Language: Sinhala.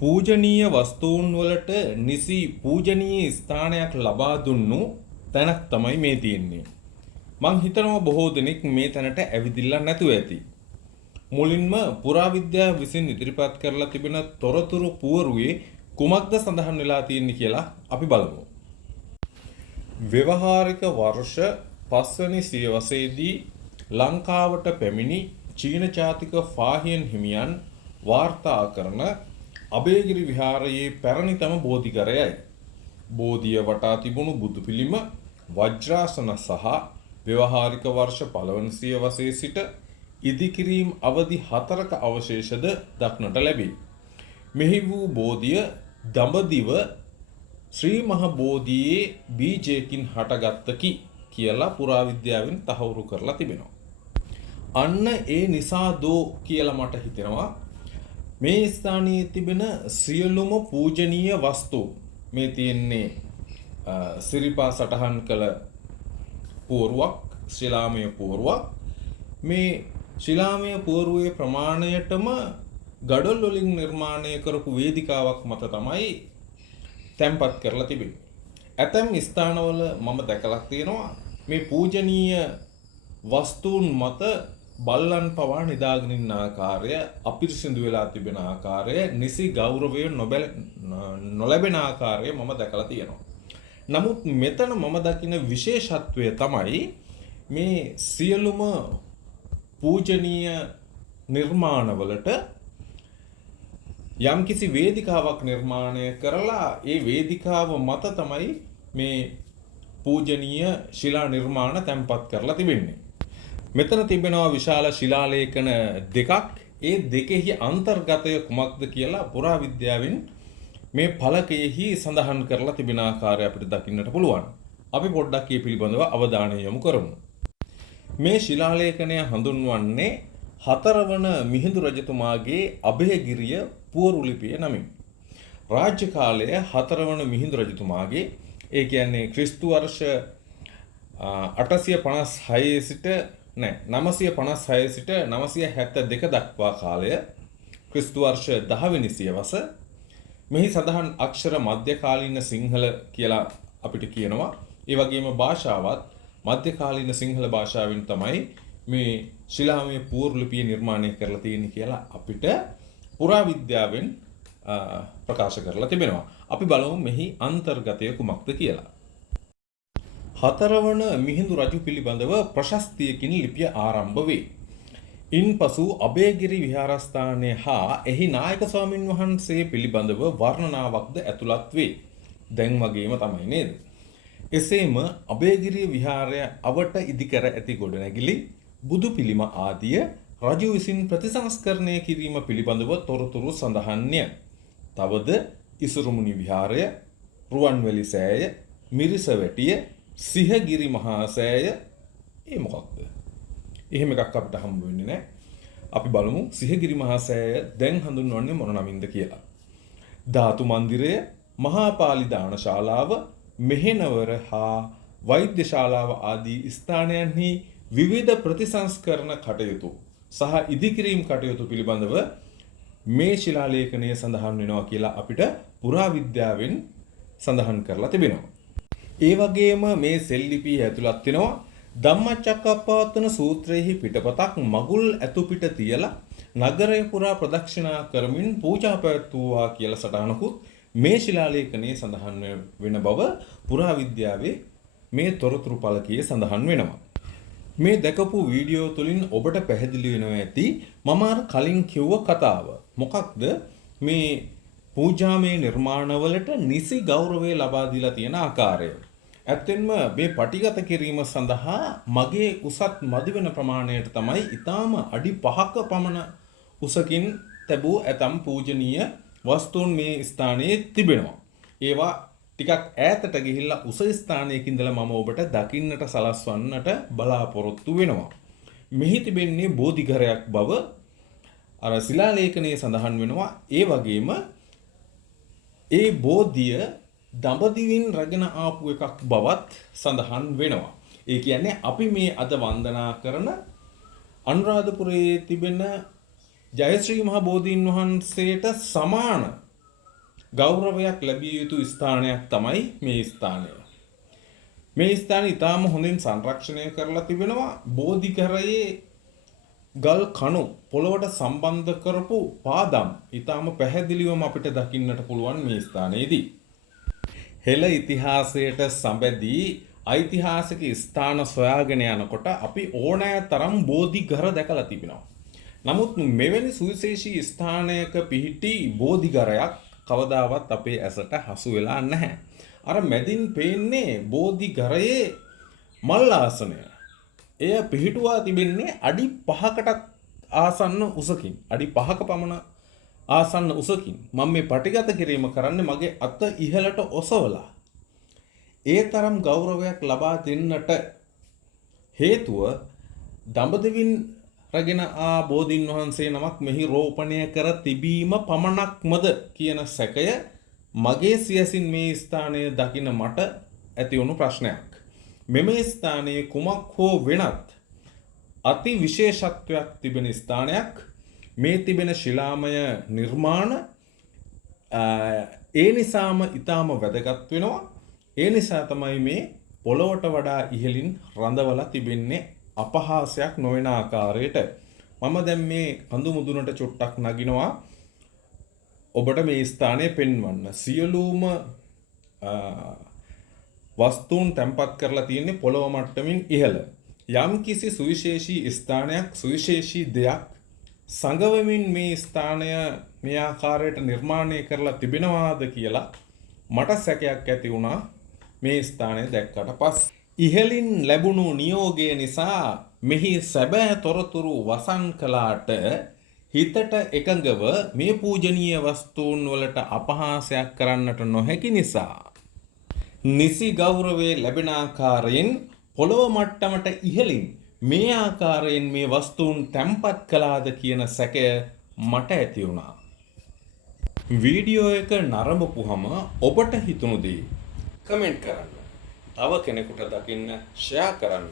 පූජනීය වස්තුන් වලට නිසි පූජනීය ස්ථානයක් ලබා දුන්නු තැනක් තමයි මේ තියෙන්නේ. මං හිතනවා බොහෝ දෙනෙක් මේ තැනට ඇවිදිලා නැතුව ඇති. මුලින්ම පුරාවිද්‍යාව විසින් ඉදිරිපත් කරලා තිබෙන තොරතුරු පුවරුවේ කුමක්ද සඳහන් වෙලා තියෙන්නේ කියලා අපි බලමු. ව්‍යවහාරික වර්ෂ 5 වෙනි සියවසේදී ලංකාවට පැමිණි චීන ජාතික ෆාහියන් හිමියන් වාර්තා කරන අබේගිරි විහාරයේ පැරණිතම බෝධිඝරයයි. බෝධිය වටා තිබුණු බුදු පිළිම, වජ්‍රාසන සහ ව්‍යවහාරික වර්ෂ 5 වෙනි සියවසේ සිට ඉදිකිරීම් අවධි 4ක අවශේෂද දක්නට ලැබේ. මෙහි වූ බෝධිය දඹදිව ශ්‍රී මහ බෝධියේ බීජයකින් හටගත්තකි කියලා පුරාවිද්‍යාවෙන් තහවුරු කරලා තිබෙනවා. අන්න ඒ නිසා දෝ කියලා මට හිතෙනවා මේ ස්ථානයේ තිබෙන සියලුම පූජනීය වස්තු මේ තියෙන්නේ සිරිපා සටහන් කළ පුවරුවක්, ශිලාමය පුවරුවක්. මේ ශිලාමය පුවරුවේ ප්‍රමාණයටම ගඩොල් වලින් නිර්මාණය කරපු වේදිකාවක් මත තමයි තැන්පත් කරලා තිබෙන්නේ. ඇතැම් ස්ථානවල මම දැකලා තියෙනවා මේ පූජනීය වස්තුන් මත බල්ලන් පවා නිදාගෙන ඉන්න ආකාරය, අපිරිසිදු වෙලා තිබෙන ආකාරය, නිසි ගෞරවය නොලැබෙන ආකාරය මම දැකලා තියෙනවා. නමුත් මෙතන මම දකින විශේෂත්වය තමයි මේ සියලුම පූජනීය නිර්මාණවලට යම්කිසි වේදිකාවක් නිර්මාණය කරලා ඒ වේදිකාව මත තමයි මේ පූජනීය ශිලා නිර්මාණ තැන්පත් කරලා තිබෙන්නේ. මෙතන තිබෙනවා විශාල ශිලාලේඛන දෙකක්. ඒ දෙකෙහි අන්තර්ගතය කුමක්ද කියලා පුරාවිද්‍යාවෙන් මේ ඵලකයෙහි සඳහන් කරලා තිබෙන ආකාරය අපිට දකින්නට පුළුවන්. අපි පොඩ්ඩක් මේ පිළිබඳව අවධානය යොමු කරමු. මේ ශිලාලේඛනය හඳුන්වන්නේ 4 වන මිහිඳු රජතුමාගේ අභයගිරිය පුවරු ලිපිය නමින්. රාජ්‍ය කාලය 4 වන මිහිඳු රජතුමාගේ, ඒ කියන්නේ ක්‍රිස්තු වර්ෂ 856 සිට 956 සිට 972 දක්වා කාලය, ක්‍රිස්තු වර්ෂ 10 වෙනි සියවස. මෙහි සඳහන් අක්ෂර මධ්‍යකාලීන සිංහල කියලා අපිට කියනවා. ඒ වගේම භාෂාවත් මධ්‍යකාලීන සිංහල භාෂාවෙන් තමයි මේ ශිලාමය පුවරු ලිපිය නිර්මාණය කරලා තියෙන්නේ කියලා අපිට පුරාවිද්‍යාවෙන් ප්‍රකාශ කරලා තිබෙනවා. අපි බලමු මෙහි අන්තර්ගතය කුමක්ද කියලා. 4 වන මිහිඳු රජු පිළිබඳව ප්‍රශස්තියකින් ලිපිය ආරම්භ වේ. ඉන්පසු අබේගිරි විහාරස්ථානය හා එහි නායක ස්වාමින් වහන්සේ පිළිබඳව වර්ණනාවක්ද ඇතුළත් වේ. දැන් වගේම තමයි නේද? එසේම අබේගිරි විහාරය අවට ඉදිකර ඇති ගොඩනැගිලි, බුදු පිළිම ආදිය රජු විසින් ප්‍රතිසංස්කරණය කිරීම පිළිබඳව තොරතුරු සඳහන්ය. තවද ඉසුරුමුණි විහාරය, රුවන්වැලි සෑය, මිරිසවැටිය, සිහගිරි මහා සෑය, ඒ මොකක්ද? එහෙම එකක් අපිට හම්බ වෙන්නේ නැහැ. අපි බලමු සිහගිරි මහා සෑය දැන් හඳුන්වන්නේ මොන නමින්ද කියලා. ධාතු මන්දිරය, මහා පාලි දානශාලාව, මෙහෙණවර හා වෛද්‍යශාලාව ආදී ස්ථානයන්හි විවිධ ප්‍රතිසංස්කරණ කටයුතු සහ ඉදිකිරීම් කටයුතු පිළිබඳව මේ ශිලාලේඛනය සඳහන් වෙනවා කියලා අපිට පුරාවිද්‍යාවෙන් සඳහන් කරලා තිබෙනවා. ඒ වගේම මේ සෙල්ලිපිය ඇතුළත් වෙනවා ධම්මචක්කප්පවත්තන සූත්‍රයේහි පිටපතක් මගුල් ඇතු පිට තියලා නගරය පුරා ප්‍රදක්ෂිනා කරමින් පූජා පැවැත්වුවා කියලා සටහනකුත් මේ ශිලාලේඛනයේ සඳහන් වෙන බව පුරාවිද්‍යාවේ මේ තොරතුරු ඵලකයේ සඳහන් වෙනවා. මේ දැකපු වීඩියෝ තුලින් ඔබට පැහැදිලි වෙනවා ඇති මම අර කලින් කිව්ව කතාව. මොකක්ද මේ පූජාමය නිර්මාණවලට නිසි ගෞරවය ලබා දීලා තියෙන ආකාරය. ඇත්තෙන්ම මේ පටිගත කිරීම සඳහා මගේ උසත් මදි වෙන ප්‍රමාණයට තමයි ඊටාම අඩි 5ක පමණ උසකින් තිබූ ඇතම් පූජනීය වස්තුන් මේ ස්ථානයේ තිබෙනවා. ඒවා ටිකක් ඈතට ගිහිල්ලා උස ස්ථානයක ඉඳලා මම ඔබට දකින්නට සලස්වන්නට බලාපොරොත්තු වෙනවා. මෙහි තිබෙන්නේ බෝධිඝරයක් බව අර ශිලාලේඛනයේ සඳහන් වෙනවා. ඒ වගේම ඒ බෝධිය දඹදිවින් රැගෙන ආපු එකක් බවත් සඳහන් වෙනවා. ඒ කියන්නේ අපි මේ අද වන්දනා කරන අනුරාධපුරයේ තිබෙන ජයශ්‍රී මහ බෝධීන් වහන්සේට සමාන ගෞරවයක් ලැබිය යුතු ස්ථානයක් තමයි මේ ස්ථානය. මේ ස්ථානය ඉතාම හොඳින් සංරක්ෂණය කරලා තිබෙනවා. බෝධිඝරයේ ගල් කණු පොළොවට සම්බන්ධ කරපු පාදම් ඉතාම පැහැදිලිවම අපිට දකින්නට පුළුවන් මේ ස්ථානයේදී. හෙළ ඉතිහාසයට සම්බැදී ඓතිහාසික ස්ථාන සොයාගෙන යනකොට අපි ඕනෑ තරම් බෝධිඝර දැකලා තිබෙනවා. නමුත් මෙවැනි සුවිශේෂී ස්ථානයක පිහිටි බෝධිඝරයක් කවදාවත් අපේ ඇසට හසු වෙලා නැහැ. අර මැදින් පේන්නේ බෝධිඝරයේ මල් ආසනය. එය පිහිටුවා තිබෙන්නේ අඩි 5කටත් ආසන්න උසකින්. අඩි 5ක පමණ ආසන්න උසකින්. මම මේ පටිගත කිරීම කරන්නේ මගේ අත ඉහළට ඔසවලා. ඒ තරම් ගෞරවයක් ලබා දෙන්නට හේතුව දඹදිවින් රැගෙන ආ බෝධීන් වහන්සේ නමක් මෙහි රෝපණය කර තිබීම පමණක්මද කියන සැකය මගේ සියසින් මේ ස්ථානය දකින මට ඇති වුණු ප්‍රශ්නයක්. මෙම ස්ථානයේ කුමක් හෝ වෙනත් අති විශේෂත්වයක් තිබෙන ස්ථානයක්. මේ තිබෙන ශිලාමය නිර්මාණ ඒ නිසාම ඊටාම වැදගත් වෙනවා. ඒ නිසා තමයි මේ පොළොවට වඩා ඉහළින් රඳවලා තිබෙන්නේ අපහාසයක් නොවන ආකාරයට. මම දැන් මේ කඳු මුදුනට චුට්ටක් නගිනවා ඔබට මේ ස්ථානය පෙන්වන්න. සියලුම වස්තුන් තැන්පත් කරලා තියෙන්නේ පොළොව මට්ටමින් ඉහළ. යම් කිසි සුවිශේෂී ස්ථානයක් සුවිශේෂී දෙයක් සංගවමින් මේ ස්ථානය මේ ආකාරයට නිර්මාණය කරලා තිබෙනවාද කියලා මට සැකයක් ඇති වුණා මේ ස්ථානය දැක්කට පස්සේ. ඉහළින් ලැබුණු නියෝගය නිසා මෙහි සැබෑ තොරතුරු වසන් කළාට හිතට එකඟව මේ පූජනීය වස්තුන් වලට අපහාසයක් කරන්නට නොහැකි නිසා නිසි ගෞරවය ලැබෙන ආකාරයෙන් පොළොව මට්ටමට ඉහළින් මේ ආකාරයෙන් මේ වස්තුන් තැන්පත් කළාද කියන සැකය මට ඇති වුණා. වීඩියෝ එක නරඹපුවම ඔබට හිතුණු දේ කමෙන්ට් කරන්න. තව කෙනෙකුට දකින්න ෂෙයා කරන්න.